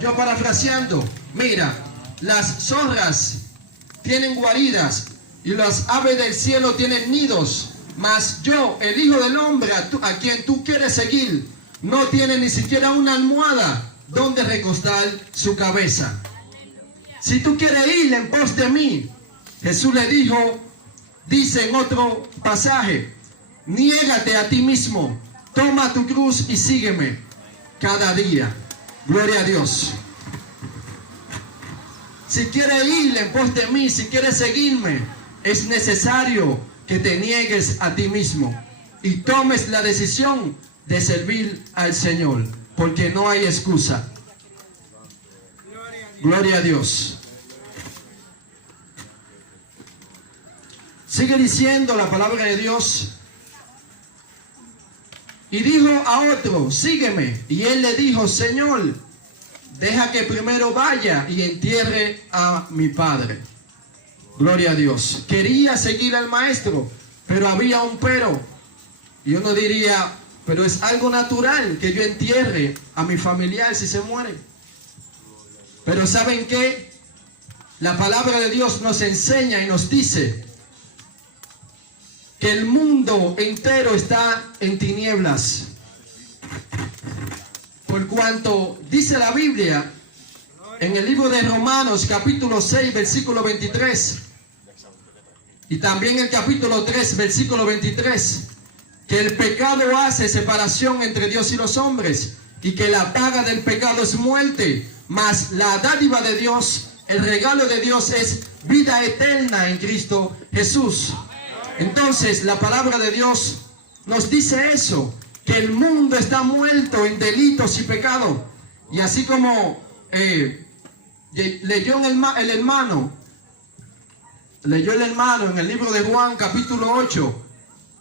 yo parafraseando, mira, las zorras tienen guaridas y las aves del cielo tienen nidos, mas yo, el Hijo del Hombre, a quien tú quieres seguir, no tiene ni siquiera una almohada donde recostar su cabeza. Si tú quieres ir en pos de mí, Jesús le dijo, dice en otro pasaje, niégate a ti mismo, toma tu cruz y sígueme cada día. Gloria a Dios. Si quieres ir en pos de mí, si quieres seguirme, es necesario que te niegues a ti mismo y tomes la decisión de servir al Señor, porque no hay excusa. Gloria a Dios. Sigue diciendo la palabra de Dios. Y dijo a otro, sígueme. Y él le dijo, Señor, deja que primero vaya y entierre a mi padre. Gloria a Dios. Quería seguir al maestro, pero había un pero. Y uno diría, pero es algo natural que yo entierre a mi familiar si se muere. Pero ¿saben qué? La palabra de Dios nos enseña y nos dice que el mundo entero está en tinieblas. Por cuanto dice la Biblia en el libro de Romanos capítulo 6 versículo 23 y también el capítulo 3 versículo 23, que el pecado hace separación entre Dios y los hombres y que la paga del pecado es muerte, mas la dádiva de Dios, el regalo de Dios es vida eterna en Cristo Jesús. Entonces la palabra de Dios nos dice eso, que el mundo está muerto en delitos y pecado. Y así como leyó el hermano en el libro de Juan capítulo 8,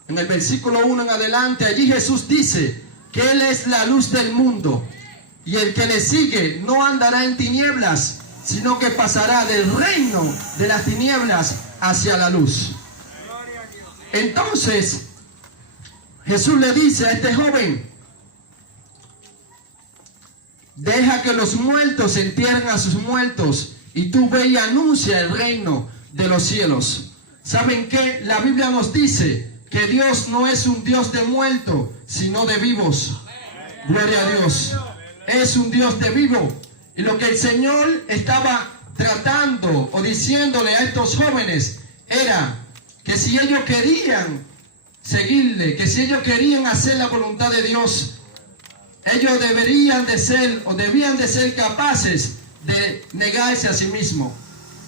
en el versículo 1 en adelante, allí Jesús dice que Él es la luz del mundo y el que le sigue no andará en tinieblas, sino que pasará del reino de las tinieblas hacia la luz. Entonces Jesús le dice a este joven, deja que los muertos entierren a sus muertos y tú ve y anuncia el reino de los cielos. ¿Saben qué? La Biblia nos dice que Dios no es un Dios de muertos, sino de vivos. Gloria a Dios. Es un Dios de vivo. Y lo que el Señor estaba tratando o diciéndole a estos jóvenes era que si ellos querían seguirle, que si ellos querían hacer la voluntad de Dios, ellos debían de ser capaces de negarse a sí mismos.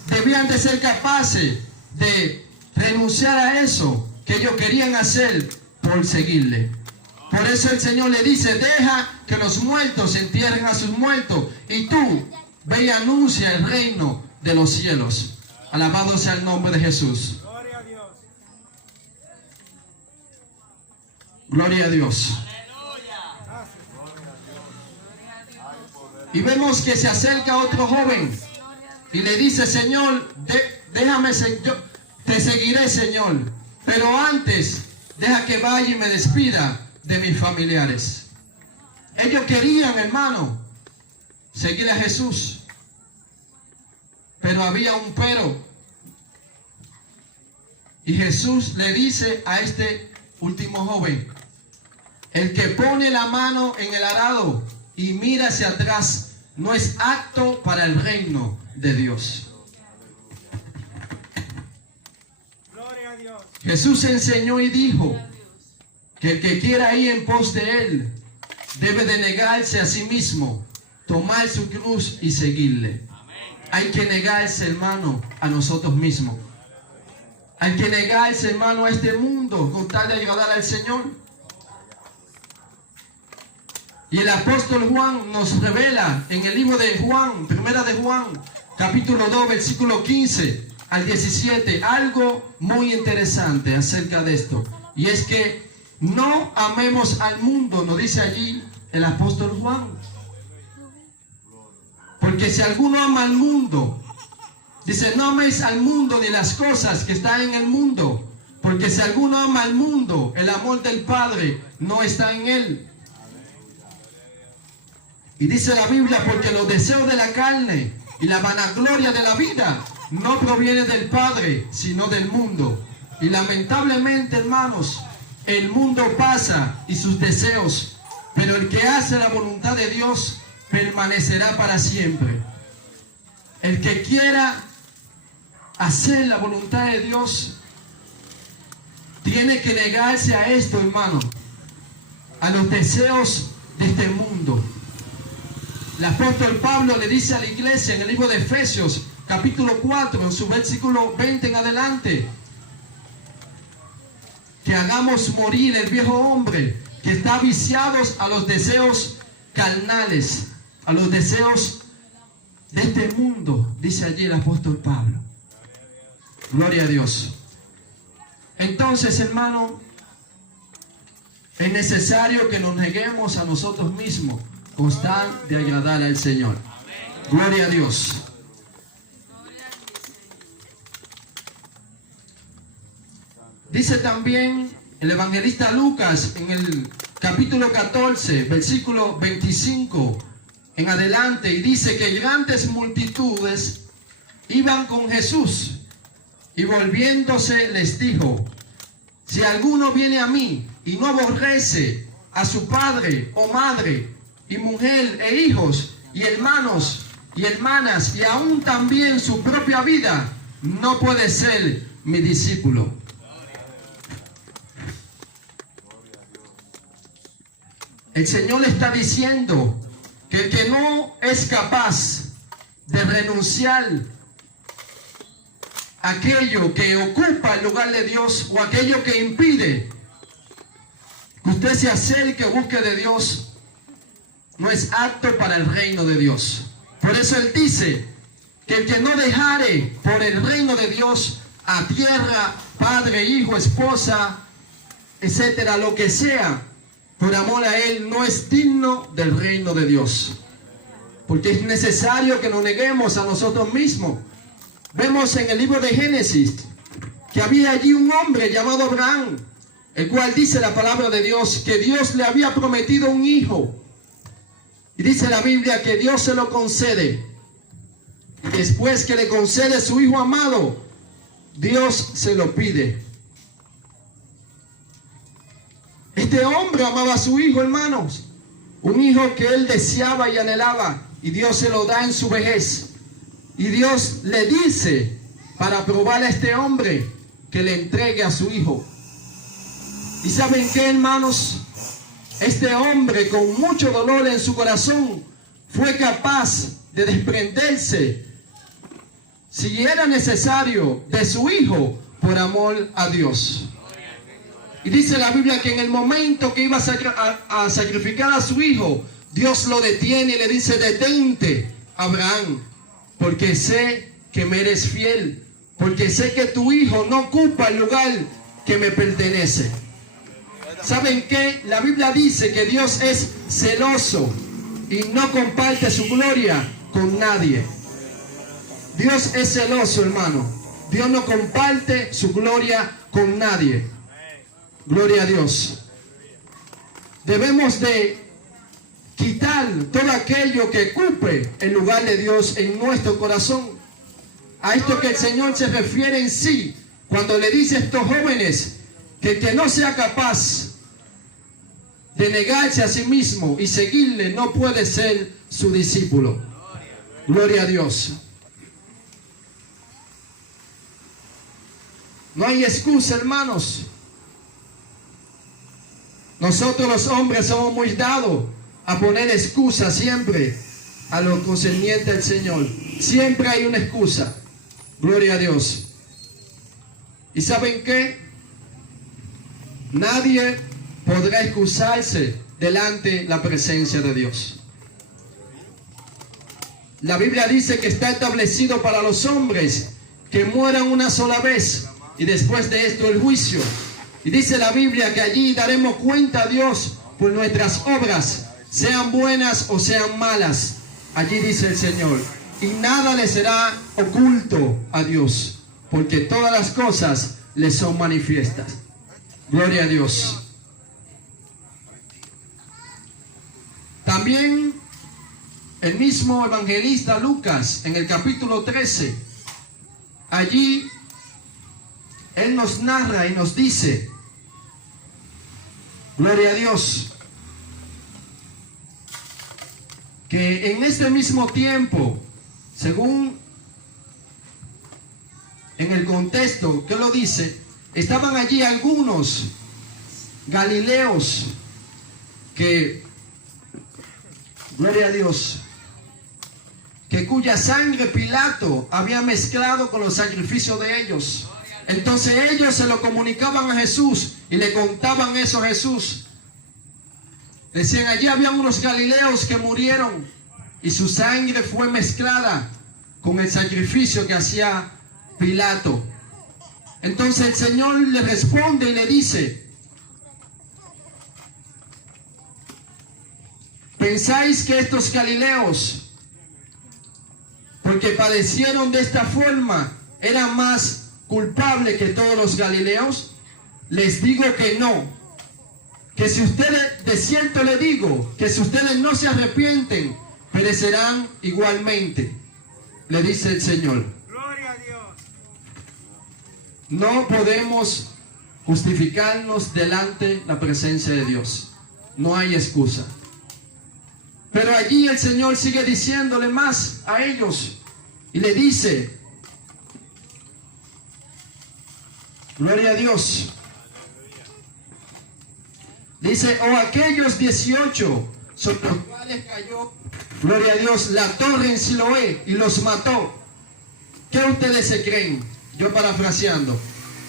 Debían de ser capaces de renunciar a eso que ellos querían hacer por seguirle. Por eso el Señor le dice, deja que los muertos entierren a sus muertos y tú ve y anuncia el reino de los cielos. Alabado sea el nombre de Jesús. Gloria a Dios. Y vemos que se acerca otro joven y le dice, Señor, déjame, yo te seguiré, Señor, pero antes deja que vaya y me despida de mis familiares. Ellos querían, hermano, seguir a Jesús, pero había un pero. Y Jesús le dice a este último joven, el que pone la mano en el arado y mira hacia atrás no es apto para el reino de Dios. Gloria a Dios. Jesús enseñó y dijo que el que quiera ir en pos de Él debe de negarse a sí mismo, tomar su cruz y seguirle. Hay que negarse, hermano, a nosotros mismos. Hay que negarse, hermano, a este mundo con tal de agradar al Señor. Y el apóstol Juan nos revela en el libro de Juan, primera de Juan, capítulo 2, versículo 15 al 17, algo muy interesante acerca de esto. Y es que no amemos al mundo, nos dice allí el apóstol Juan. Porque si alguno ama al mundo, dice, no améis al mundo ni las cosas que están en el mundo. Porque si alguno ama al mundo, el amor del Padre no está en él. Y dice la Biblia, porque los deseos de la carne y la vanagloria de la vida no provienen del Padre, sino del mundo. Y lamentablemente, hermanos, el mundo pasa y sus deseos, pero el que hace la voluntad de Dios permanecerá para siempre. El que quiera hacer la voluntad de Dios tiene que negarse a esto, hermano, a los deseos de este mundo. El apóstol Pablo le dice a la iglesia en el libro de Efesios, capítulo 4, en su versículo 20 en adelante, que hagamos morir el viejo hombre que está viciado a los deseos carnales, a los deseos de este mundo, dice allí el apóstol Pablo. Gloria a Dios. Entonces, hermano, es necesario que nos neguemos a nosotros mismos con tal de agradar al Señor. Gloria a Dios. Dice también el evangelista Lucas en el capítulo 14, versículo 25 en adelante, y dice que grandes multitudes iban con Jesús, y volviéndose les dijo: si alguno viene a mí y no aborrece a su padre o madre, y mujer e hijos, y hermanos y hermanas, y aún también su propia vida, no puede ser mi discípulo. El Señor está diciendo que el que no es capaz de renunciar a aquello que ocupa el lugar de Dios, o aquello que impide que usted se acerque o busque de Dios, no es apto para el reino de Dios. Por eso Él dice que el que no dejare por el reino de Dios a tierra, padre, hijo, esposa, etcétera, lo que sea, por amor a Él, no es digno del reino de Dios. Porque es necesario que nos neguemos a nosotros mismos. Vemos en el libro de Génesis que había allí un hombre llamado Abraham, el cual dice la palabra de Dios que Dios le había prometido un hijo. Y dice la Biblia que Dios se lo concede. Después que le concede su hijo amado, Dios se lo pide. Este hombre amaba a su hijo, hermanos. Un hijo que él deseaba y anhelaba. Y Dios se lo da en su vejez. Y Dios le dice, para probar a este hombre, que le entregue a su hijo. ¿Y saben qué, hermanos? Este hombre, con mucho dolor en su corazón, fue capaz de desprenderse, si era necesario, de su hijo por amor a Dios. Y dice la Biblia que en el momento que iba a sacrificar a su hijo, Dios lo detiene y le dice: detente, Abraham, porque sé que me eres fiel, porque sé que tu hijo no ocupa el lugar que me pertenece. ¿Saben qué? La Biblia dice que Dios es celoso y no comparte su gloria con nadie. Dios es celoso, hermano. Dios no comparte su gloria con nadie. Gloria a Dios. Debemos de quitar todo aquello que ocupe el lugar de Dios en nuestro corazón. A esto que el Señor se refiere en sí, cuando le dice a estos jóvenes que el que no sea capaz de negarse a sí mismo y seguirle no puede ser su discípulo. Gloria a Dios. No hay excusa, hermanos. Nosotros los hombres somos muy dados a poner excusas siempre a lo concerniente al Señor. Siempre hay una excusa. Gloria a Dios. ¿Y saben qué? Nadie podrá excusarse delante de la presencia de Dios. La Biblia dice que está establecido para los hombres que mueran una sola vez y después de esto el juicio. Y dice la Biblia que allí daremos cuenta a Dios por nuestras obras, sean buenas o sean malas. Allí dice el Señor. Y nada le será oculto a Dios, porque todas las cosas le son manifiestas. Gloria a Dios. También el mismo evangelista Lucas, en el capítulo 13, allí él nos narra y nos dice, gloria a Dios, que en este mismo tiempo, según en el contexto que lo dice, estaban allí algunos galileos que, gloria a Dios, que cuya sangre Pilato había mezclado con los sacrificios de ellos. Entonces ellos se lo comunicaban a Jesús y le contaban eso a Jesús. Decían, allí había unos galileos que murieron y su sangre fue mezclada con el sacrificio que hacía Pilato. Entonces el Señor le responde y le dice, ¿pensáis que estos galileos, porque padecieron de esta forma, eran más culpables que todos los galileos? Les digo que no. Que si ustedes, de cierto le digo, que si ustedes no se arrepienten, perecerán igualmente, le dice el Señor. Gloria a Dios. No podemos justificarnos delante de la presencia de Dios. No hay excusa. Pero allí el Señor sigue diciéndole más a ellos y le dice, gloria a Dios. Dice, o aquellos 18 sobre los cuales cayó, gloria a Dios, la torre en Siloé y los mató. ¿Qué ustedes se creen? Yo parafraseando,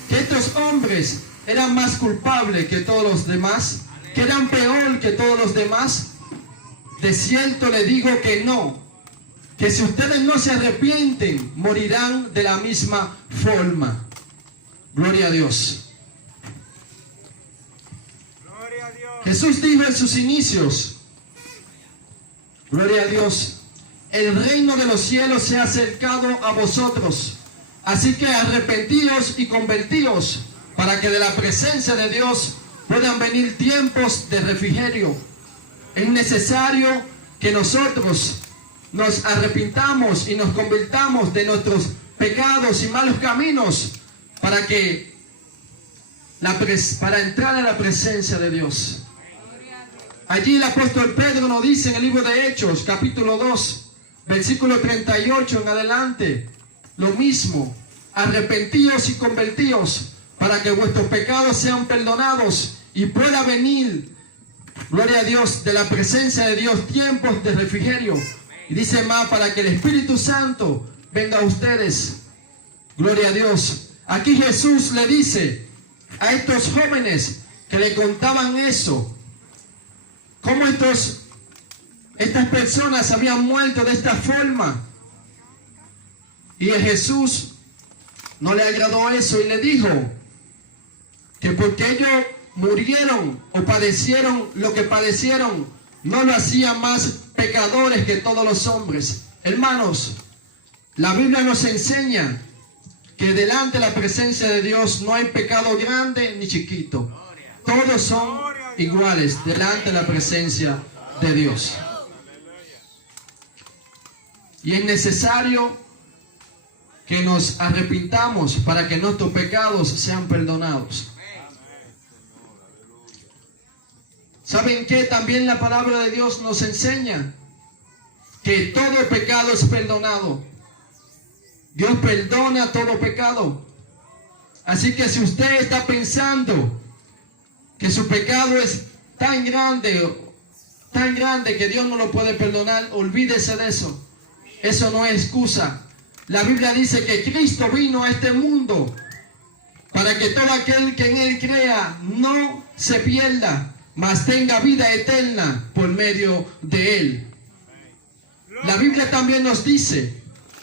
que estos hombres eran más culpables que todos los demás, que eran peor que todos los demás. De cierto le digo que no, que si ustedes no se arrepienten, morirán de la misma forma. Gloria a Dios. Gloria a Dios. Jesús dijo en sus inicios, gloria a Dios, el reino de los cielos se ha acercado a vosotros, así que arrepentíos y convertíos, para que de la presencia de Dios puedan venir tiempos de refrigerio. Es necesario que nosotros nos arrepintamos y nos convirtamos de nuestros pecados y malos caminos para entrar a la presencia de Dios. Allí el apóstol Pedro nos dice en el libro de Hechos, capítulo 2, versículo 38 en adelante, lo mismo, arrepentíos y convertíos para que vuestros pecados sean perdonados y pueda venir, gloria a Dios, de la presencia de Dios, tiempos de refrigerio. Y dice más, para que el Espíritu Santo venga a ustedes. Gloria a Dios. Aquí Jesús le dice a estos jóvenes que le contaban eso, cómo estas personas habían muerto de esta forma. Y a Jesús no le agradó eso y le dijo que porque ellos murieron o padecieron lo que padecieron, no lo hacían más pecadores que todos los hombres. Hermanos, la Biblia nos enseña que delante de la presencia de Dios no hay pecado grande ni chiquito. Todos son iguales delante de la presencia de Dios. Y es necesario que nos arrepintamos para que nuestros pecados sean perdonados. ¿Saben qué? También la palabra de Dios nos enseña que todo pecado es perdonado. Dios perdona todo pecado. Así que si usted está pensando que su pecado es tan grande que Dios no lo puede perdonar, olvídese de eso. Eso no es excusa. La Biblia dice que Cristo vino a este mundo para que todo aquel que en Él crea no se pierda, mas tenga vida eterna por medio de Él. La Biblia también nos dice,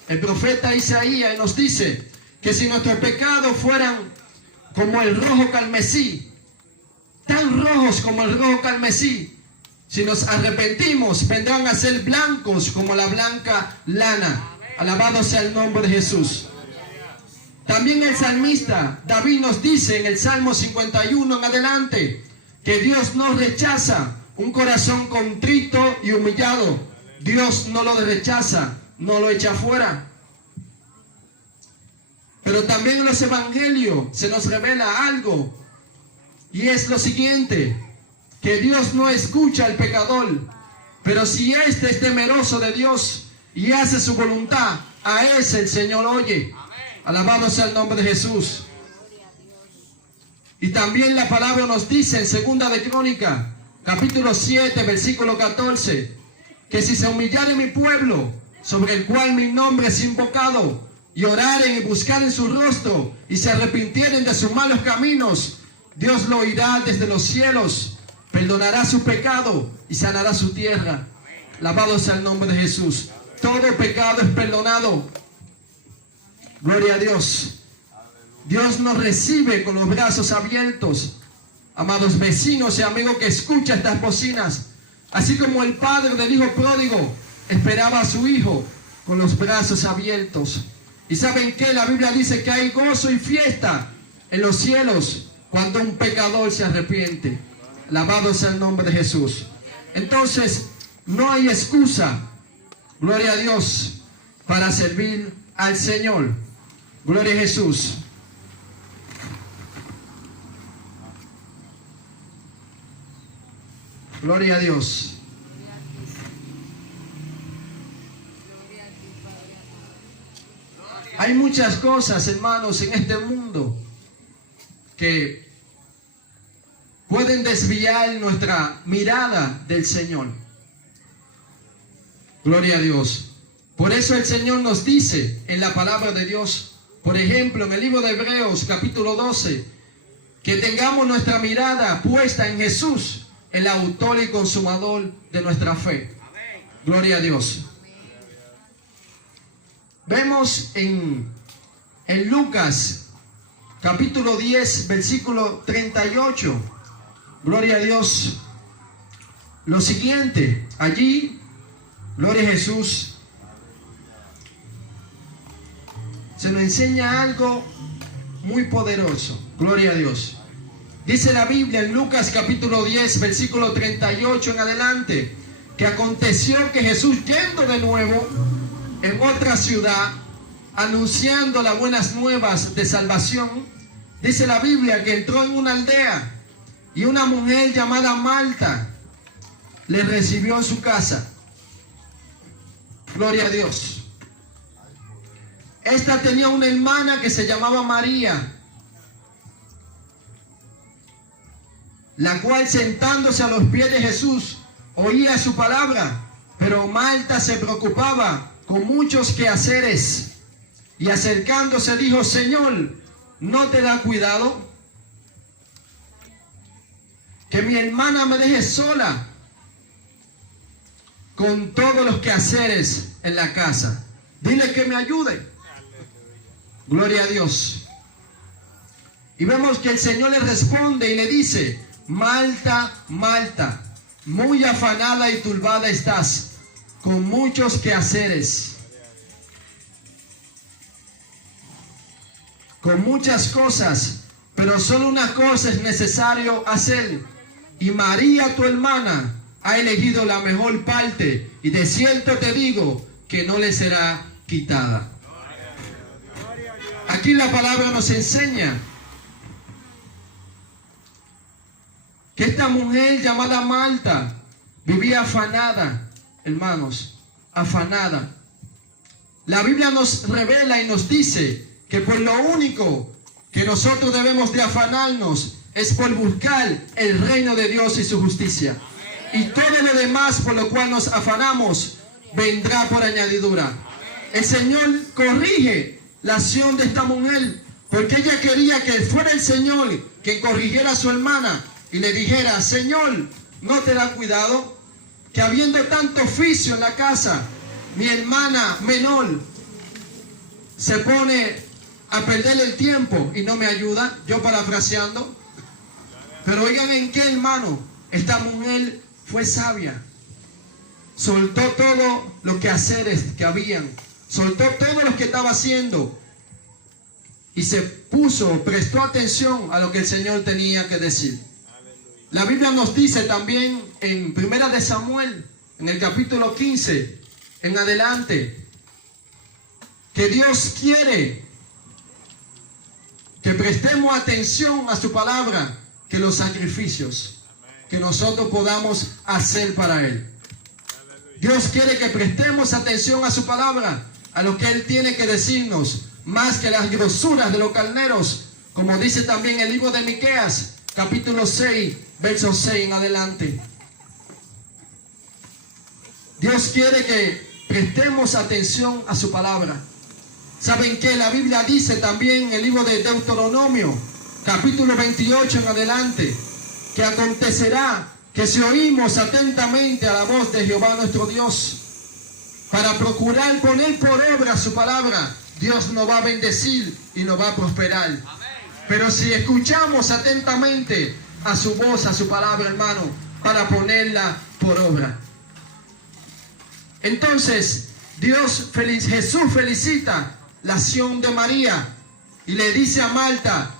el profeta Isaías nos dice, que si nuestros pecados fueran como el rojo carmesí, tan rojos como el rojo carmesí, si nos arrepentimos, vendrán a ser blancos como la blanca lana. Alabado sea el nombre de Jesús. También el salmista David nos dice en el Salmo 51 en adelante, que Dios no rechaza un corazón contrito y humillado. Dios no lo rechaza, no lo echa fuera. Pero también en los evangelios se nos revela algo, y es lo siguiente: que Dios no escucha al pecador, pero si éste es temeroso de Dios y hace su voluntad, a ese el Señor oye. Alabado sea el nombre de Jesús. Y también la palabra nos dice en Segunda de Crónicas, capítulo 7, versículo 14, que si se humillare mi pueblo, sobre el cual mi nombre es invocado, y oraren y buscaren su rostro, y se arrepintieren de sus malos caminos, Dios lo oirá desde los cielos, perdonará su pecado y sanará su tierra. Alabado sea el nombre de Jesús. Todo pecado es perdonado. Gloria a Dios. Dios nos recibe con los brazos abiertos. Amados vecinos y amigos que escuchan estas bocinas, así como el padre del hijo pródigo esperaba a su hijo con los brazos abiertos. ¿Y saben qué? La Biblia dice que hay gozo y fiesta en los cielos cuando un pecador se arrepiente. Alabado sea el nombre de Jesús. Entonces, no hay excusa, gloria a Dios, para servir al Señor. Gloria a Jesús. Gloria a Dios. Hay muchas cosas, hermanos, en este mundo que pueden desviar nuestra mirada del Señor. Gloria a Dios. Por eso el Señor nos dice en la palabra de Dios, por ejemplo, en el libro de Hebreos, capítulo 12, que tengamos nuestra mirada puesta en Jesús, el autor y consumador de nuestra fe. Gloria a Dios. Vemos en Lucas, capítulo 10, versículo 38. Gloria a Dios. Lo siguiente, allí, gloria a Jesús, se nos enseña algo muy poderoso. Gloria a Dios. Dice la Biblia en Lucas capítulo 10, versículo 38 en adelante, que aconteció que Jesús, yendo de nuevo en otra ciudad, anunciando las buenas nuevas de salvación, dice la Biblia que entró en una aldea y una mujer llamada Marta le recibió en su casa. Gloria a Dios. Esta tenía una hermana que se llamaba María, la cual, sentándose a los pies de Jesús, oía su palabra, pero Marta se preocupaba con muchos quehaceres, y acercándose dijo: Señor, ¿no te da cuidado que mi hermana me deje sola con todos los quehaceres en la casa? Dile que me ayude. Gloria a Dios. Y vemos que el Señor le responde y le dice: Marta, Marta, muy afanada y turbada estás con muchos quehaceres, con muchas cosas, pero solo una cosa es necesario hacer. Y María, tu hermana, ha elegido la mejor parte, y de cierto te digo que no le será quitada. Aquí la palabra nos enseña que esta mujer llamada Marta vivía afanada, hermanos, afanada. La Biblia nos revela y nos dice que por lo único que nosotros debemos de afanarnos es por buscar el reino de Dios y su justicia. Y todo lo demás por lo cual nos afanamos vendrá por añadidura. El Señor corrige la acción de esta mujer porque ella quería que fuera el Señor quien corrigiera a su hermana y le dijera: Señor, ¿no te da cuidado que habiendo tanto oficio en la casa, mi hermana menor se pone a perder el tiempo y no me ayuda? Yo parafraseando. Pero oigan en qué, hermano, esta mujer fue sabia. Soltó todo lo que haceres que habían, soltó todo lo que estaba haciendo y se prestó atención a lo que el Señor tenía que decir. La Biblia nos dice también en 1 de Samuel, en el capítulo 15 en adelante, que Dios quiere que prestemos atención a su palabra, que los sacrificios que nosotros podamos hacer para Él. Dios quiere que prestemos atención a su palabra, a lo que Él tiene que decirnos, más que las grosuras de los carneros, como dice también el libro de Miqueas, capítulo 6, verso 6 en adelante. Dios quiere que prestemos atención a su palabra. ¿Saben qué? La Biblia dice también en el libro de Deuteronomio, capítulo 28 en adelante, que acontecerá que si oímos atentamente a la voz de Jehová nuestro Dios, para procurar poner por obra su palabra, Dios nos va a bendecir y nos va a prosperar. Pero si escuchamos atentamente a su voz, a su palabra, hermano, para ponerla por obra. Entonces, Jesús felicita la acción de María y le dice a Marta: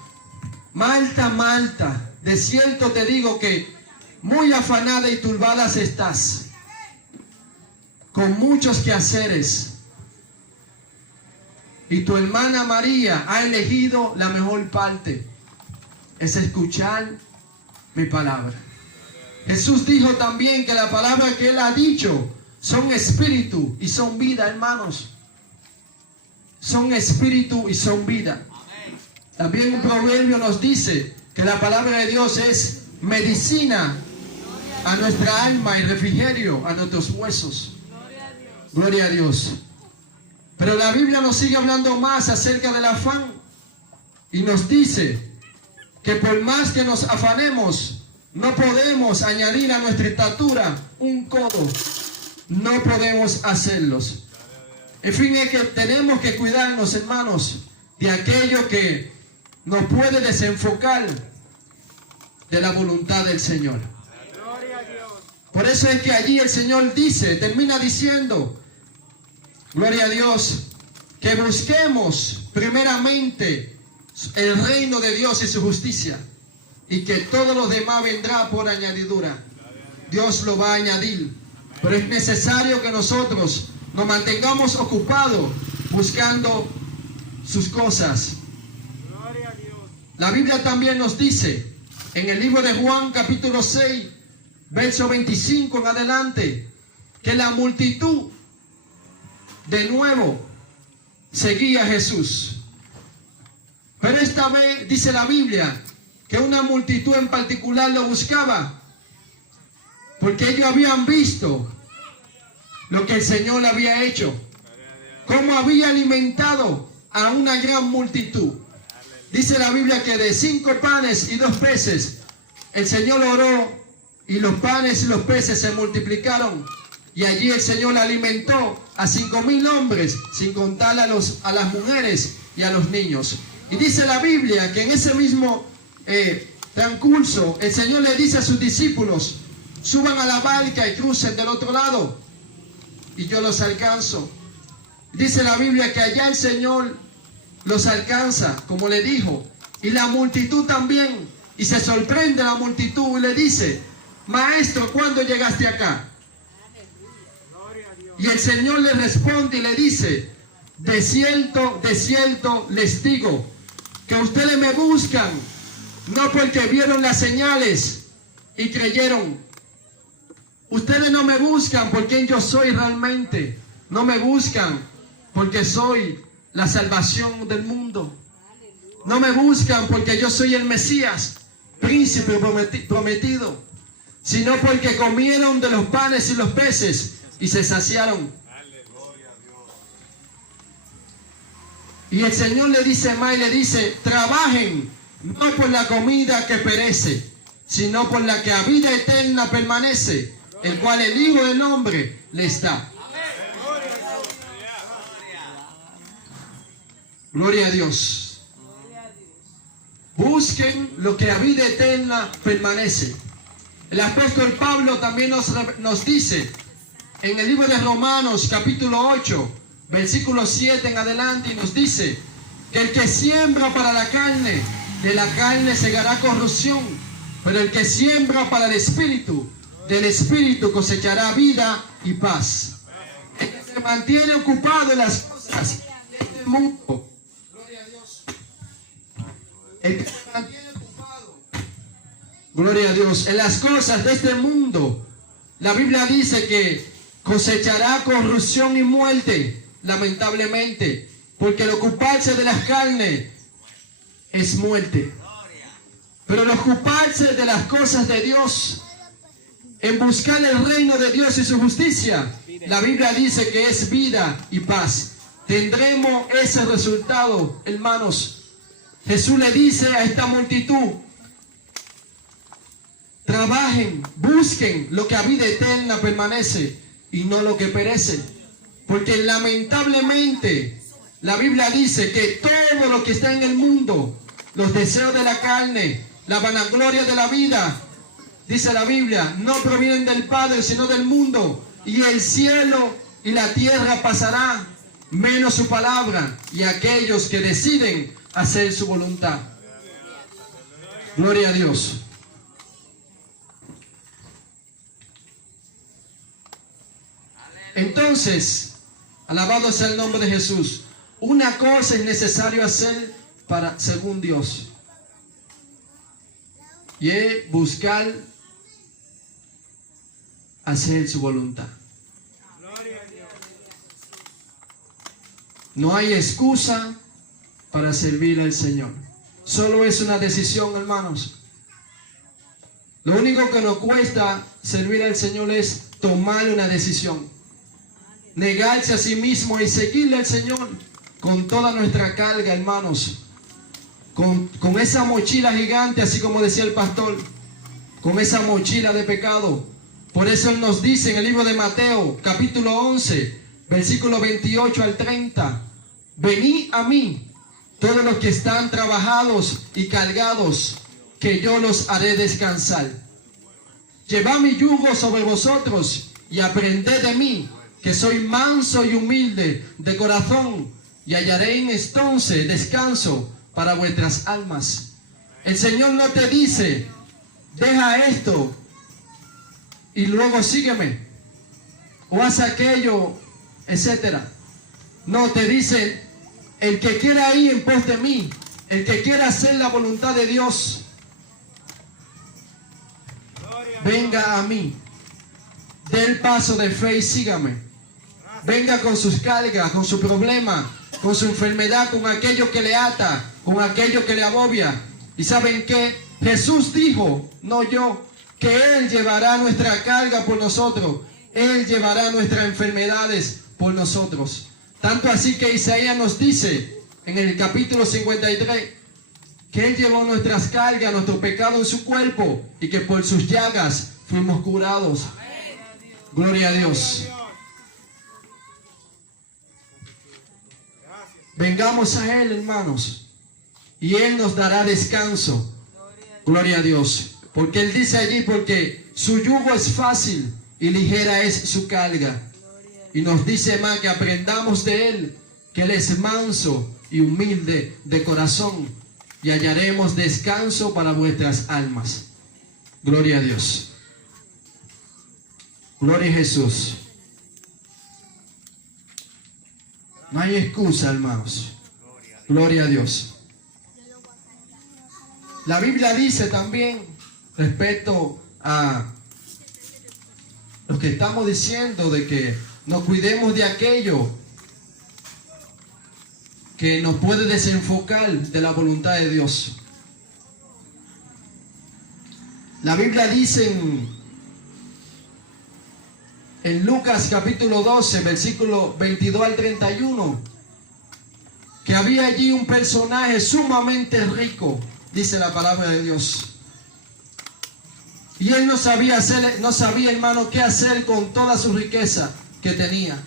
Marta, Marta, de cierto te digo que muy afanada y turbada estás, con muchos quehaceres, y tu hermana María ha elegido la mejor parte, es escuchar mi palabra. Jesús dijo también que la palabra que Él ha dicho son espíritu y son vida, hermanos. Son espíritu y son vida. También un proverbio nos dice que la palabra de Dios es medicina a nuestra alma y refrigerio a nuestros huesos. Gloria a Dios. Pero la Biblia nos sigue hablando más acerca del afán y nos dice que por más que nos afanemos, no podemos añadir a nuestra estatura un codo. No podemos hacerlos. En fin, es que tenemos que cuidarnos, hermanos, de aquello que nos puede desenfocar de la voluntad del Señor. Por eso es que allí el Señor termina diciendo, gloria a Dios, que busquemos primeramente el reino de Dios y su justicia, y que todo lo demás vendrá por añadidura. Dios lo va a añadir, pero es necesario que nosotros nos mantengamos ocupados buscando sus cosas. La Biblia también nos dice en el libro de Juan capítulo 6, verso 25 en adelante, que la multitud de nuevo seguía a Jesús. Pero esta vez dice la Biblia que una multitud en particular lo buscaba, porque ellos habían visto lo que el Señor había hecho, cómo había alimentado a una gran multitud. Dice la Biblia que de 5 panes y 2 peces el Señor oró, y los panes y los peces se multiplicaron, y allí el Señor alimentó a 5,000 hombres, sin contar a las mujeres y a los niños. Y dice la Biblia que en ese mismo transcurso el Señor le dice a sus discípulos: suban a la barca y crucen del otro lado y yo los alcanzo. Dice la Biblia que allá el Señor los alcanza, como le dijo, y la multitud también, y se sorprende la multitud y le dice: Maestro, ¿cuándo llegaste acá? Y el Señor le responde y le dice: de cierto les digo que ustedes me buscan no porque vieron las señales y creyeron. Ustedes no me buscan por quien yo soy realmente. No me buscan porque soy la salvación del mundo. No me buscan porque yo soy el Mesías, príncipe prometido, sino porque comieron de los panes y los peces y se saciaron. Y el Señor le dice más y le dice: trabajen no por la comida que perece, sino por la que a vida eterna permanece, el cual el Hijo del Hombre les da. Gloria a Dios. Busquen lo que a vida eterna permanece. El apóstol Pablo también nos dice en el libro de Romanos capítulo 8, versículo 7 en adelante, y nos dice que el que siembra para la carne, de la carne segará corrupción, pero el que siembra para el Espíritu, del Espíritu cosechará vida y paz. El que se mantiene ocupado en las cosas de este mundo. Gloria a Dios. El que se mantiene ocupado, gloria a Dios, en las cosas de este mundo. La Biblia dice que cosechará corrupción y muerte, lamentablemente, porque el ocuparse de las carnes es muerte. Pero el ocuparse de las cosas de Dios, en buscar el reino de Dios y su justicia, la Biblia dice que es vida y paz. Tendremos ese resultado, hermanos. Jesús le dice a esta multitud: trabajen, busquen lo que a vida eterna permanece y no lo que perece. Porque lamentablemente la Biblia dice que todo lo que está en el mundo, los deseos de la carne, la vanagloria de la vida, dice la Biblia, no provienen del Padre sino del mundo. Y el cielo y la tierra pasará, menos su palabra y aquellos que deciden hacer su voluntad. Gloria a Dios. Entonces, alabado sea el nombre de Jesús. Una cosa es necesario hacer según Dios, y es buscar hacer su voluntad. No hay excusa para servir al Señor. Solo es una decisión, hermanos. Lo único que nos cuesta servir al Señor es tomar una decisión. Negarse a sí mismo y seguirle al Señor con toda nuestra carga, hermanos. Con esa mochila gigante, así como decía el pastor, con esa mochila de pecado. Por eso Él nos dice en el libro de Mateo, capítulo 11, versículo 28 al 30, venid a mí, todos los que están trabajados y cargados, que yo los haré descansar. Llevad mi yugo sobre vosotros y aprended de mí, que soy manso y humilde de corazón, y hallaréis entonces descanso para vuestras almas. El Señor no te dice, deja esto y luego sígueme, o haz aquello, etcétera. No, te dice, el que quiera ir en pos de mí, el que quiera hacer la voluntad de Dios, venga a mí, dé el paso de fe y sígame. Venga con sus cargas, con su problema, con su enfermedad, con aquello que le ata, con aquello que le agobia. ¿Y saben qué? Jesús dijo, no yo, que Él llevará nuestra carga por nosotros. Él llevará nuestras enfermedades por nosotros. Tanto así que Isaías nos dice en el capítulo 53 que Él llevó nuestras cargas, nuestro pecado en su cuerpo, y que por sus llagas fuimos curados. Gloria a Dios. Vengamos a Él, hermanos, y Él nos dará descanso. Gloria a Dios. Porque Él dice allí, porque su yugo es fácil y ligera es su carga. Y nos dice más que aprendamos de Él, que Él es manso y humilde de corazón, y hallaremos descanso para vuestras almas. Gloria a Dios. Gloria a Jesús. No hay excusa, hermanos. Gloria a Dios. La Biblia dice también respecto a lo que estamos diciendo, de que nos cuidemos de aquello que nos puede desenfocar de la voluntad de Dios. La Biblia dice en Lucas capítulo 12, versículo 22 al 31, que había allí un personaje sumamente rico, dice la palabra de Dios. Y él no sabía, hermano, qué hacer con toda su riqueza que tenía.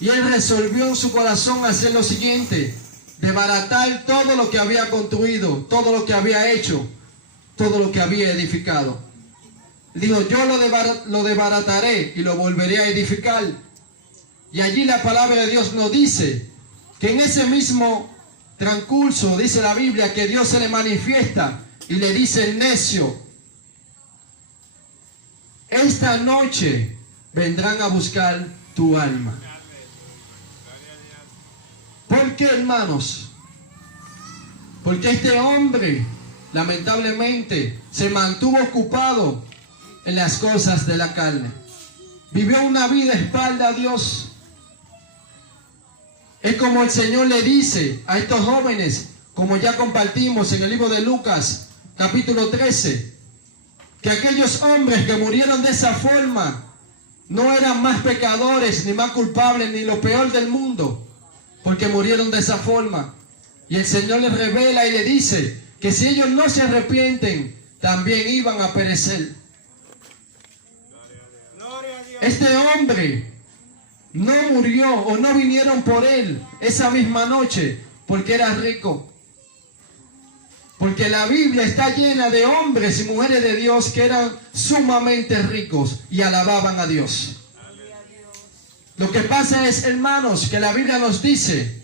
Y él resolvió en su corazón hacer lo siguiente: desbaratar todo lo que había construido, todo lo que había hecho, todo lo que había edificado. Dijo, yo lo desbarataré y lo volveré a edificar. Y allí la palabra de Dios nos dice que en ese mismo transcurso, dice la Biblia, que Dios se le manifiesta y le dice, necio, esta noche vendrán a buscar tu alma. ¿Por qué, hermanos? Porque este hombre, lamentablemente, se mantuvo ocupado en las cosas de la carne. Vivió una vida espalda a Dios. Es como el Señor le dice a estos jóvenes, como ya compartimos en el libro de Lucas, capítulo 13, que aquellos hombres que murieron de esa forma no eran más pecadores, ni más culpables, ni lo peor del mundo, porque murieron de esa forma. Y el Señor les revela y le dice que si ellos no se arrepienten, también iban a perecer. Este hombre no murió o no vinieron por él esa misma noche porque era rico. Porque la Biblia está llena de hombres y mujeres de Dios que eran sumamente ricos y alababan a Dios. Lo que pasa es, hermanos, que la Biblia nos dice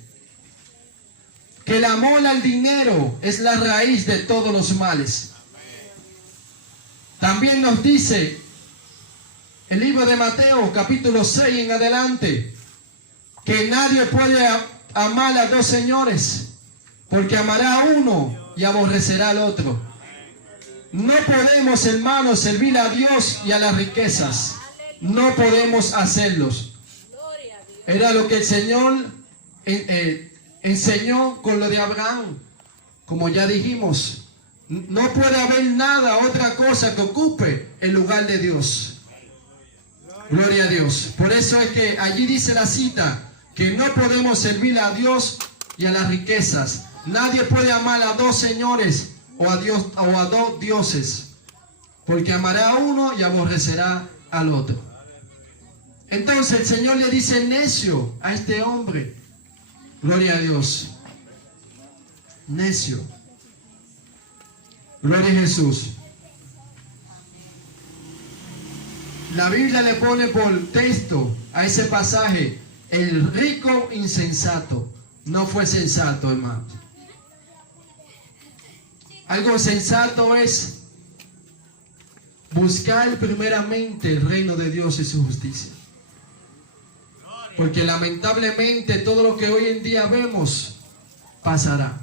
que el amor al dinero es la raíz de todos los males. También nos dice el libro de Mateo, capítulo 6 en adelante, que nadie puede amar a dos señores, porque amará a uno y aborrecerá al otro. No podemos, hermanos, servir a Dios y a las riquezas. No podemos hacerlos. Era lo que el Señor enseñó con lo de Abraham. Como ya dijimos, no puede haber nada, otra cosa que ocupe el lugar de Dios. Gloria a Dios. Por eso es que allí dice la cita, que no podemos servir a Dios y a las riquezas. Nadie puede amar a dos señores o a Dios o a dos dioses, porque amará a uno y aborrecerá al otro. Entonces el Señor le dice necio a este hombre. Gloria a Dios. Necio. Gloria a Jesús. La Biblia le pone por texto a ese pasaje, el rico insensato. No fue sensato, hermano. Algo sensato es buscar primeramente el reino de Dios y su justicia. Porque lamentablemente todo lo que hoy en día vemos pasará.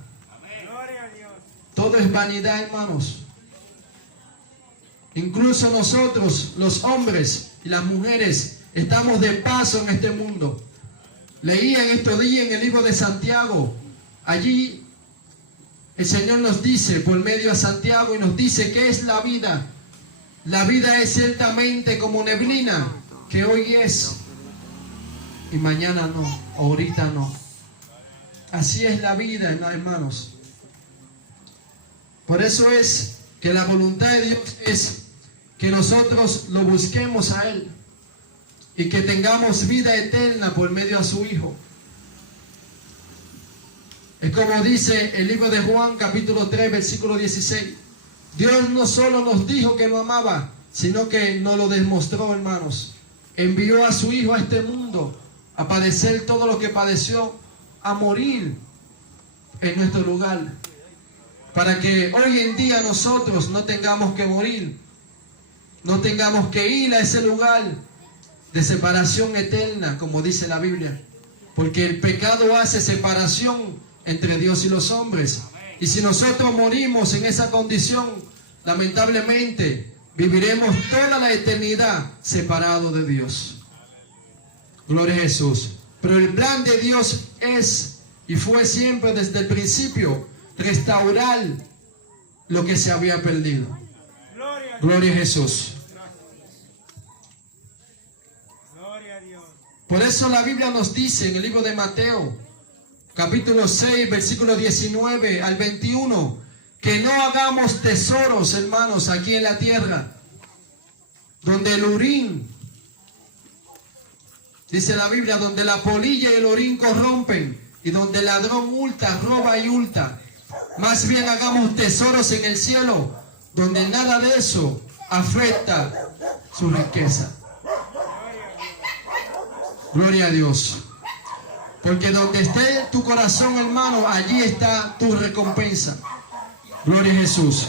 Todo es vanidad, hermanos. Incluso nosotros, los hombres y las mujeres, estamos de paso en este mundo. Leía en estos días en el libro de Santiago. Allí el Señor nos dice, por medio de Santiago, y nos dice qué es la vida. La vida es ciertamente como neblina, que hoy es y mañana no, ahorita no. Así es la vida, hermanos. Por eso es que la voluntad de Dios es que nosotros lo busquemos a Él y que tengamos vida eterna por medio de su Hijo. Es como dice el libro de Juan, capítulo 3, versículo 16. Dios no solo nos dijo que lo amaba, sino que nos lo demostró, hermanos. Envió a su Hijo a este mundo a padecer todo lo que padeció, a morir en nuestro lugar, para que hoy en día nosotros no tengamos que morir, no tengamos que ir a ese lugar de separación eterna, como dice la Biblia, porque el pecado hace separación entre Dios y los hombres. Y si nosotros morimos en esa condición, lamentablemente viviremos toda la eternidad separados de Dios. Gloria a Jesús. Pero el plan de Dios es y fue siempre desde el principio restaurar lo que se había perdido. Gloria a Jesús. Por eso la Biblia nos dice en el libro de Mateo, capítulo 6, versículo 19 al 21, que no hagamos tesoros, hermanos, aquí en la tierra, donde el orín, dice la Biblia, donde la polilla y el orín corrompen, y donde el ladrón hurta, roba y hurta. Más bien hagamos tesoros en el cielo, donde nada de eso afecta su riqueza. Gloria a Dios. Porque donde esté tu corazón, hermano, allí está tu recompensa. Gloria a Jesús.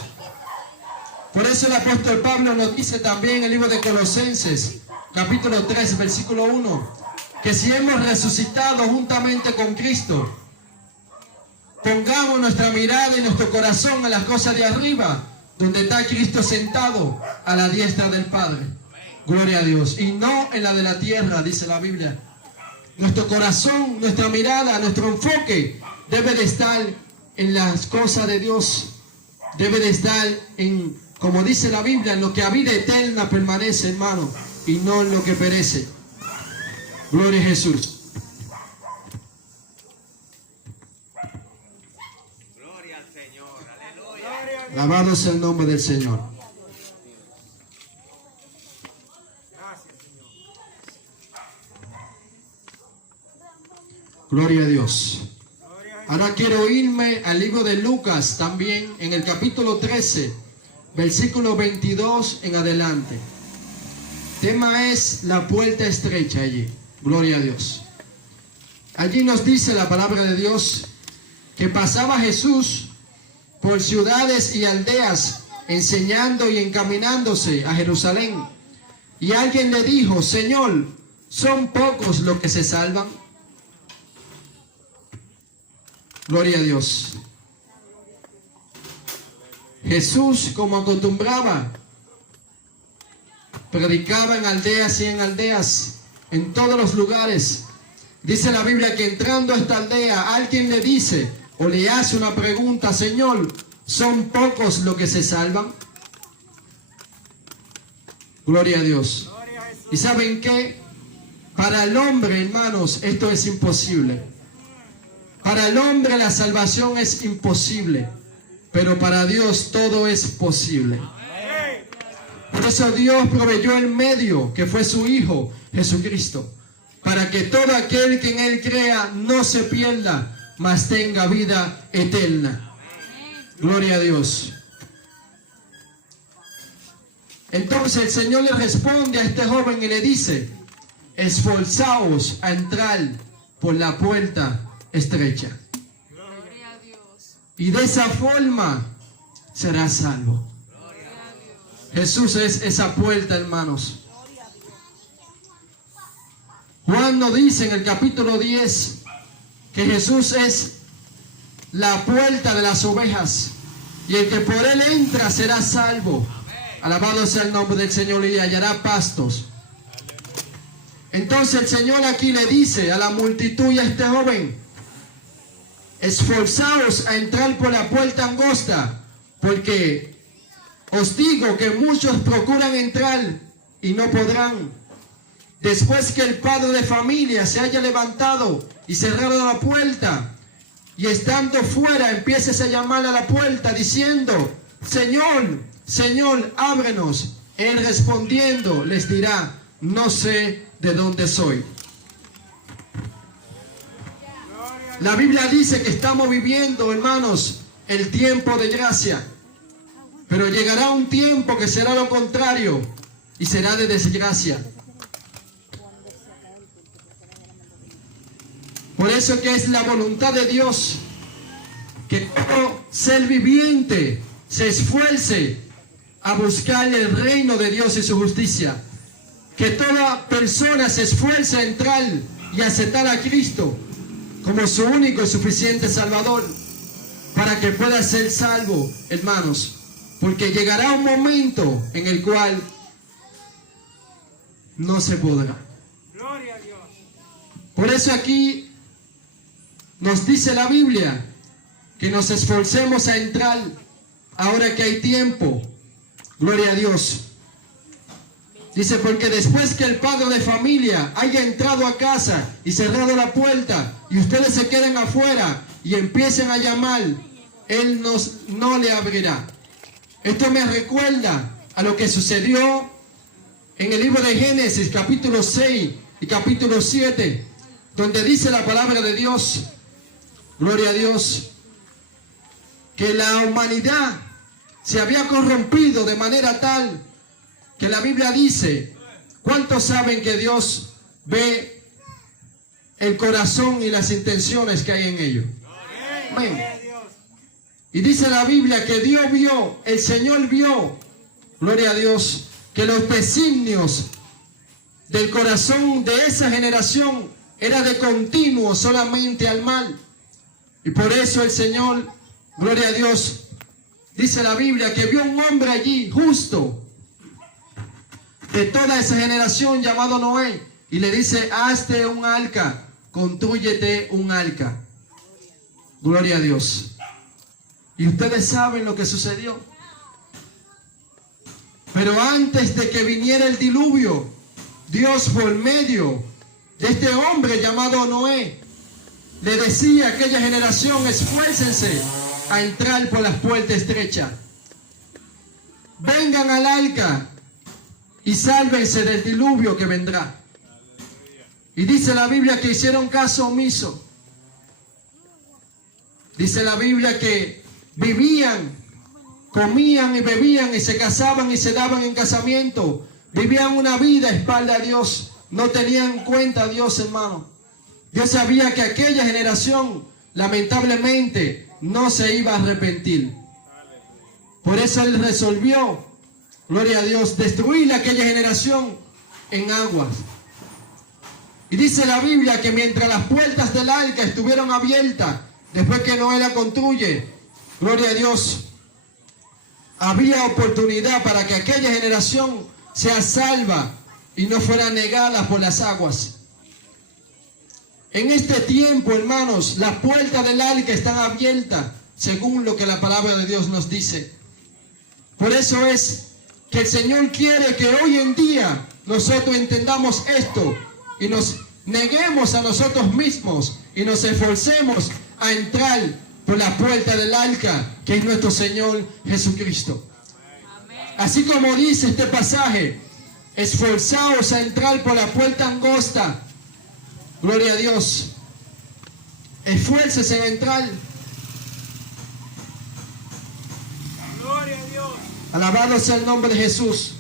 Por eso el apóstol Pablo nos dice también en el libro de Colosenses, capítulo 3, versículo 1, que si hemos resucitado juntamente con Cristo, pongamos nuestra mirada y nuestro corazón en las cosas de arriba, donde está Cristo sentado a la diestra del Padre. Gloria a Dios. Y no en la de la tierra, dice la Biblia. Nuestro corazón, nuestra mirada, nuestro enfoque debe de estar en las cosas de Dios. Debe de estar en, como dice la Biblia, en lo que a vida eterna permanece, hermano, y no en lo que perece. Gloria a Jesús. Gloria al Señor. Aleluya. Alabado sea el nombre del Señor. Gracias, Señor. Gloria a Dios. Gloria a Jesús. Ahora quiero irme al libro de Lucas también, en el capítulo 13, versículo 22 en adelante. Tema es la puerta estrecha allí. Gloria a Dios. Allí nos dice la palabra de Dios que pasaba Jesús por ciudades y aldeas enseñando y encaminándose a Jerusalén. Y alguien le dijo: Señor, ¿son pocos los que se salvan? Gloria a Dios. Jesús, como acostumbraba, predicaba en aldeas y en aldeas, en todos los lugares. Dice la Biblia que entrando a esta aldea, alguien le dice o le hace una pregunta: Señor, ¿son pocos los que se salvan? Gloria a Dios. Gloria a Jesús. ¿Y saben qué? Para el hombre, hermanos, esto es imposible. Para el hombre la salvación es imposible, pero para Dios todo es posible. Por eso Dios proveyó el medio, que fue su Hijo, Jesucristo, para que todo aquel que en Él crea no se pierda, mas tenga vida eterna. Gloria a Dios. Entonces el Señor le responde a este joven y le dice: esforzaos a entrar por la puerta estrecha, Gloria a Dios. y de esa forma serás salvo. Jesús es esa puerta, hermanos. Juan nos dice en el capítulo 10 que Jesús es la puerta de las ovejas, y el que por él entra será salvo. Alabado sea el nombre del Señor, y hallará pastos. Entonces el Señor aquí le dice a la multitud y a este joven: esforzaos a entrar por la puerta angosta, porque os digo que muchos procuran entrar y no podrán. Después que el padre de familia se haya levantado y cerrado la puerta, y estando fuera empieces a llamar a la puerta diciendo: Señor, Señor, ábrenos. Él respondiendo les dirá: no sé de dónde soy. La Biblia dice que estamos viviendo, hermanos, el tiempo de gracia. Pero llegará un tiempo que será lo contrario, y será de desgracia. Por eso que es la voluntad de Dios que todo ser viviente se esfuerce a buscar el reino de Dios y su justicia. Que toda persona se esfuerce a entrar y aceptar a Cristo como su único y suficiente Salvador, para que pueda ser salvo, hermanos. Porque llegará un momento en el cual no se podrá. Gloria a Dios. Por eso aquí nos dice la Biblia que nos esforcemos a entrar ahora que hay tiempo. Gloria a Dios. Dice: porque después que el padre de familia haya entrado a casa y cerrado la puerta, y ustedes se queden afuera y empiecen a llamar, Él no le abrirá. Esto me recuerda a lo que sucedió en el libro de Génesis, capítulo 6 y capítulo 7, donde dice la palabra de Dios, gloria a Dios, que la humanidad se había corrompido de manera tal que la Biblia dice: ¿cuántos saben que Dios ve el corazón y las intenciones que hay en ellos? Amén. Gloria a Dios. Y dice la Biblia que Dios vio, el Señor vio gloria a Dios, que los designios del corazón de esa generación era de continuo solamente al mal. Y por eso el Señor, gloria a Dios, dice la Biblia que vio un hombre allí justo de toda esa generación llamado Noé, y le dice: hazte un arca, constrúyete un arca. Gloria a Dios. Y ustedes saben lo que sucedió. Pero antes de que viniera el diluvio, Dios, por medio de este hombre llamado Noé, le decía a aquella generación: esfuércense a entrar por las puertas estrechas. Vengan al arca y sálvense del diluvio que vendrá. Y dice la Biblia que hicieron caso omiso. Dice la Biblia que vivían, comían y bebían y se casaban y se daban en casamiento. Vivían una vida a espalda a Dios. No tenían en cuenta a Dios, hermano. Dios sabía que aquella generación, lamentablemente, no se iba a arrepentir. Por eso Él resolvió, gloria a Dios, destruir aquella generación en aguas. Y dice la Biblia que mientras las puertas del arca estuvieron abiertas, después que Noé la construye, gloria a Dios, había oportunidad para que aquella generación sea salva y no fuera negada por las aguas. En este tiempo, hermanos, las puertas del arca están abiertas, según lo que la palabra de Dios nos dice. Por eso es que el Señor quiere que hoy en día nosotros entendamos esto y nos neguemos a nosotros mismos y nos esforcemos a entrar por la puerta del arca, que es nuestro Señor Jesucristo. Así como dice este pasaje: esforzaos a entrar por la puerta angosta. Gloria a Dios. Esfuércese en entrar. Gloria a Dios. Alabado sea el nombre de Jesús.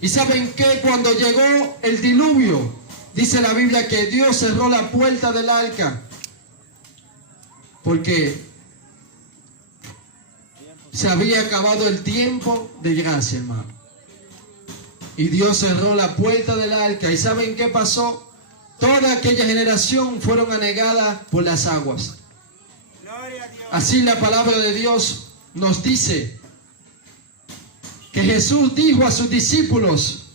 Y saben que cuando llegó el diluvio, dice la Biblia que Dios cerró la puerta del arca, porque se había acabado el tiempo de gracia, hermano. Y Dios cerró la puerta del arca. ¿Y saben qué pasó? Toda aquella generación fueron anegadas por las aguas. Gloria a Dios. Así la palabra de Dios nos dice que Jesús dijo a sus discípulos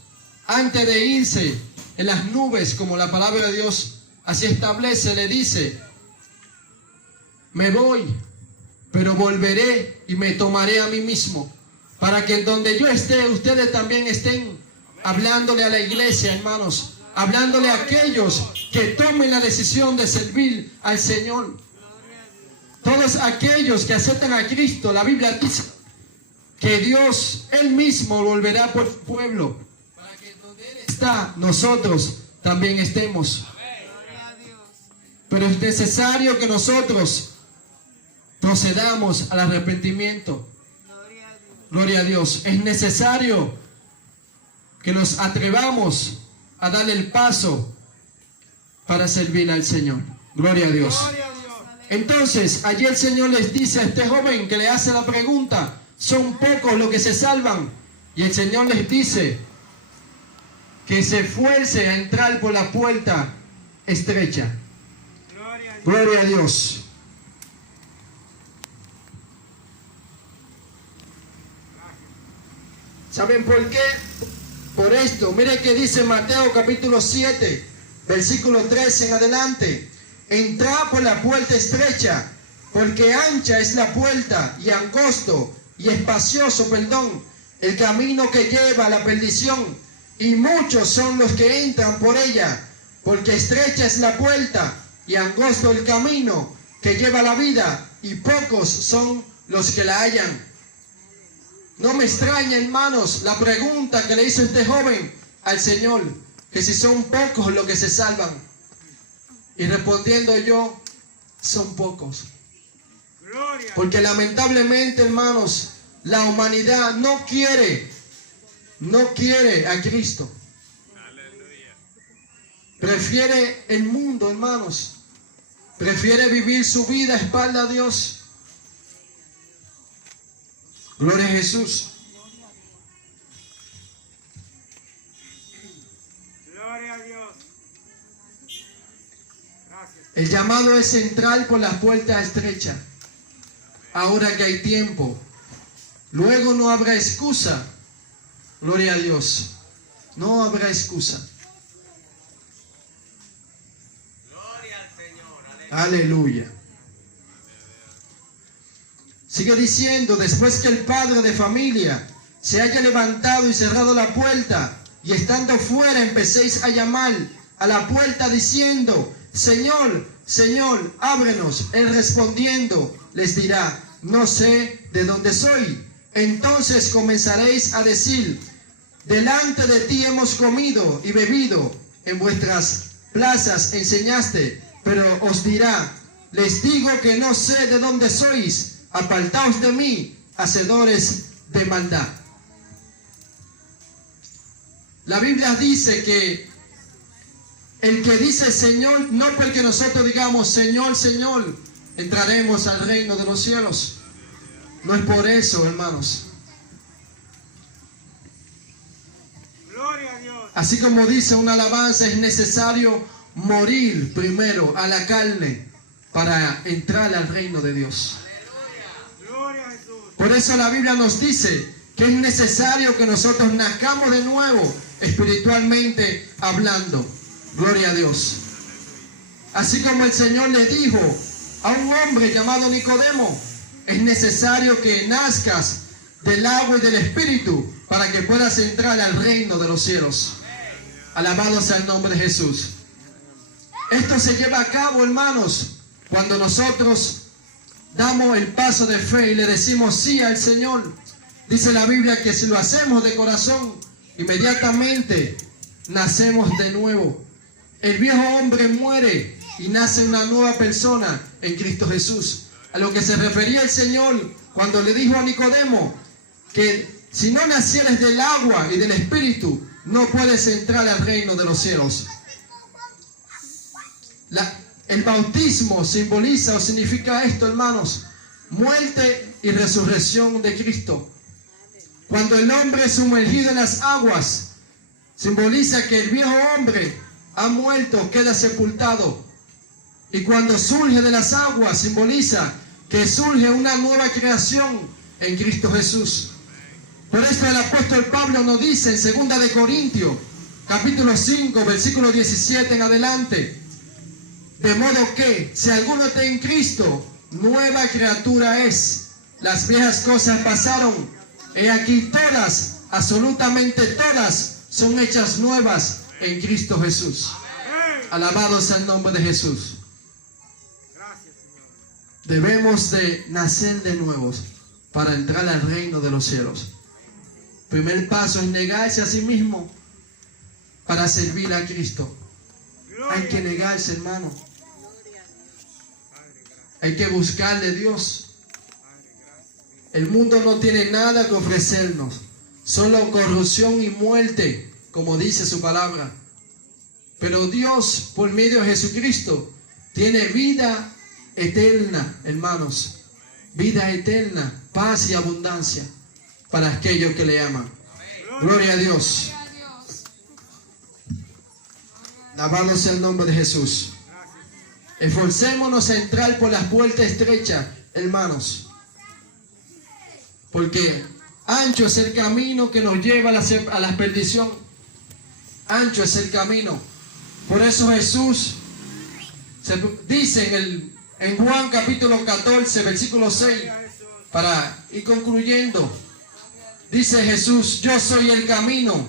antes de irse en las nubes, como la palabra de Dios así establece, le dice: me voy, pero volveré y me tomaré a mí mismo, para que en donde yo esté, ustedes también estén. Hablándole a la iglesia, hermanos, hablándole a aquellos que tomen la decisión de servir al Señor. Todos aquellos que aceptan a Cristo, la Biblia dice que Dios, Él mismo, volverá por su pueblo, para que donde Él está, nosotros también estemos. Pero es necesario que nosotros procedamos al arrepentimiento. Gloria a Dios. Es necesario que nos atrevamos a dar el paso para servir al Señor. Gloria a Dios. Gloria a Dios. Entonces, allí el Señor les dice a este joven que le hace la pregunta: son pocos los que se salvan. Y el Señor les dice que se esfuerce a entrar por la puerta estrecha. Gloria a Dios. Gloria a Dios. ¿Saben por qué? Por esto, mire que dice Mateo capítulo 7, versículo 13 en adelante: entrad por la puerta estrecha, porque ancha es la puerta y angosto y espacioso, el camino que lleva a la perdición, y muchos son los que entran por ella, porque estrecha es la puerta y angosto el camino que lleva a la vida, y pocos son los que la hallan. No me extraña, hermanos, la pregunta que le hizo este joven al Señor, que si son pocos los que se salvan. Y respondiendo yo: son pocos. Gloria. Porque lamentablemente, hermanos, la humanidad no quiere a Cristo. Prefiere el mundo, hermanos. Prefiere vivir su vida a espalda a Dios. Gloria a Jesús. El llamado es entrar por la puerta estrecha. Ahora que hay tiempo. Luego no habrá excusa. Gloria a Dios. No habrá excusa. Aleluya. Sigue diciendo, después que el padre de familia se haya levantado y cerrado la puerta, y estando fuera empecéis a llamar a la puerta diciendo, Señor, Señor, ábrenos. Él respondiendo les dirá, no sé de dónde soy. Entonces comenzaréis a decir, delante de ti hemos comido y bebido, en vuestras plazas enseñaste. Pero os dirá, les digo que no sé de dónde sois, apartaos de mí, hacedores de maldad. La Biblia dice que el que dice Señor, no porque nosotros digamos Señor, Señor, entraremos al reino de los cielos. No es por eso, hermanos. Gloria a Dios. Así como dice una alabanza, es necesario morir primero a la carne para entrar al reino de Dios. Gloria a Jesús. Por eso la Biblia nos dice que es necesario que nosotros nazcamos de nuevo, espiritualmente hablando. Gloria a Dios. Así como el Señor le dijo a un hombre llamado Nicodemo, es necesario que nazcas del agua y del Espíritu para que puedas entrar al reino de los cielos. Alabado sea el nombre de Jesús. Esto se lleva a cabo, hermanos, cuando nosotros damos el paso de fe y le decimos sí al Señor. Dice la Biblia que si lo hacemos de corazón, inmediatamente nacemos de nuevo. El viejo hombre muere y nace una nueva persona en Cristo Jesús. A lo que se refería el Señor cuando le dijo a Nicodemo que si no nacieres del agua y del Espíritu, no puedes entrar al reino de los cielos. El bautismo simboliza o significa esto, hermanos: muerte y resurrección de Cristo. Cuando el hombre es sumergido en las aguas, simboliza que el viejo hombre ha muerto, queda sepultado. Y cuando surge de las aguas, simboliza que surge una nueva creación en Cristo Jesús. Por esto el apóstol Pablo nos dice en 2 de Corintios, capítulo 5, versículo 17 en adelante: de modo que, si alguno está en Cristo, nueva criatura es. Las viejas cosas pasaron, he aquí todas, absolutamente todas, son hechas nuevas en Cristo Jesús. Alabado sea el nombre de Jesús. Gracias, Señor. Debemos de nacer de nuevo para entrar al reino de los cielos. Primer paso es negarse a sí mismo para servir a Cristo. Hay que negarse, hermano. Hay que buscarle a Dios. El mundo no tiene nada que ofrecernos, solo corrupción y muerte, como dice su palabra. Pero Dios, por medio de Jesucristo, tiene vida eterna, hermanos. Vida eterna, paz y abundancia para aquellos que le aman. Gloria a Dios. Alabado sea el nombre de Jesús. Esforcémonos a entrar por las puertas estrechas, hermanos. Porque ancho es el camino que nos lleva a la perdición. Ancho es el camino. Por eso Jesús dice en Juan capítulo 14, versículo 6, para ir concluyendo, dice Jesús: yo soy el camino,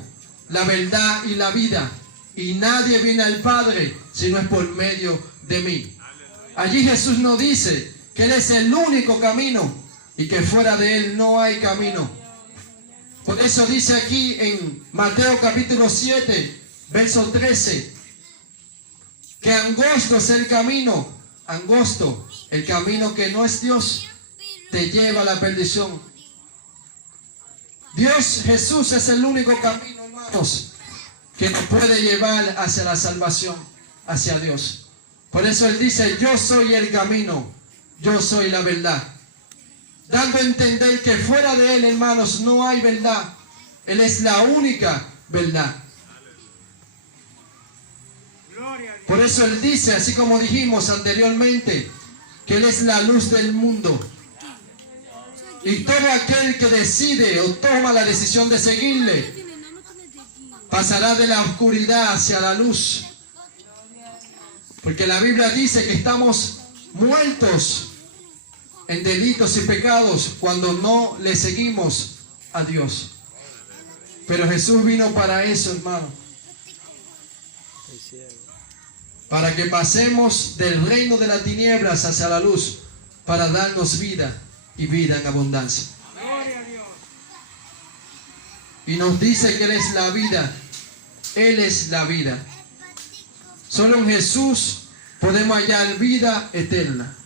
la verdad y la vida, y nadie viene al Padre si no es por medio de mí. Allí Jesús nos dice que Él es el único camino y que fuera de Él no hay camino. Por eso dice aquí en Mateo capítulo 7, verso 13, que angosto es el camino, angosto, el camino que no es Dios, te lleva a la perdición. Dios, Jesús es el único camino, hermanos, que nos puede llevar hacia la salvación, hacia Dios. Por eso Él dice: yo soy el camino, yo soy la verdad. Dando a entender que fuera de Él, hermanos, no hay verdad. Él es la única verdad. Gloria a Dios. Por eso Él dice, así como dijimos anteriormente, que Él es la luz del mundo. Y todo aquel que decide o toma la decisión de seguirle, pasará de la oscuridad hacia la luz. Porque la Biblia dice que estamos muertos en delitos y pecados cuando no le seguimos a Dios. Pero Jesús vino para eso, hermano. Para que pasemos del reino de las tinieblas hacia la luz, para darnos vida y vida en abundancia. Gloria a Dios. Y nos dice que Él es la vida. Él es la vida. Solo en Jesús podemos hallar vida eterna.